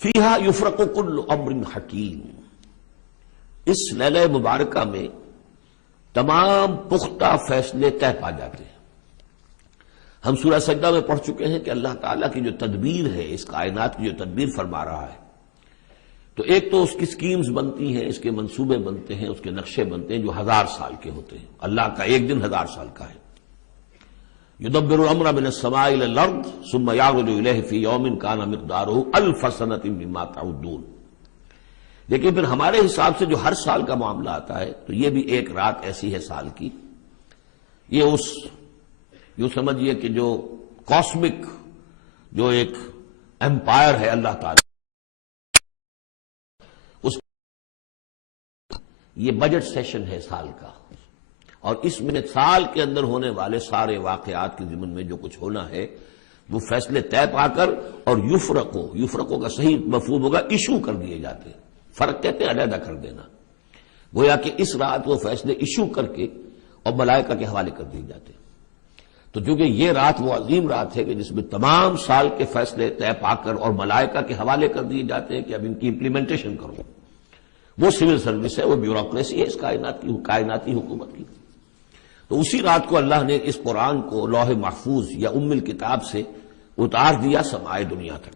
فیہا یفرق کل امر حکیم، اس لیلہ مبارکہ میں تمام پختہ فیصلے طے پا جاتے ہیں۔ ہم سورہ سجدہ میں پڑھ چکے ہیں کہ اللہ تعالیٰ کی جو تدبیر ہے، اس کائنات کی جو تدبیر فرما رہا ہے، تو ایک تو اس کی سکیمز بنتی ہیں، اس کے منصوبے بنتے ہیں، اس کے نقشے بنتے ہیں جو 1000 سال کے ہوتے ہیں۔ اللہ کا ایک دن 1000 سال کا ہے۔ یدبر الامر من السماء الى الارض ثم يعرج الیہ فی یوم کان مقدارہ 1000 سنۃ مما تعدون۔ لیکن پھر ہمارے حساب سے جو ہر سال کا معاملہ آتا ہے، تو یہ بھی ایک رات ایسی ہے سال کی، یہ اس یوں سمجھیے کہ جو کاسمک جو ایک امپائر ہے اللہ تعالی، اس یہ بجٹ سیشن ہے سال کا، اور اس میں سال کے اندر ہونے والے سارے واقعات کے ضمن میں جو کچھ ہونا ہے وہ فیصلے طے پا کر اور یفرقوں کا صحیح مفہوم ہوگا ایشو کر دیے جاتے ہیں۔ فرق کہتے ہیں علیحدہ کر دینا، گویا کہ اس رات وہ فیصلے ایشو کر کے اور ملائکہ کے حوالے کر دیے جاتے ہیں۔ تو چونکہ یہ رات وہ عظیم رات ہے کہ جس میں تمام سال کے فیصلے طے پا کر اور ملائکہ کے حوالے کر دیے جاتے ہیں کہ اب ان کی امپلیمنٹیشن کرو، وہ سول سروس ہے، وہ بیوروکریسی ہے اس کائناتی حکومت کی۔ تو اسی رات کو اللہ نے اس قرآن کو لوح محفوظ یا ام الکتاب سے اتار دیا سمائے دنیا تک۔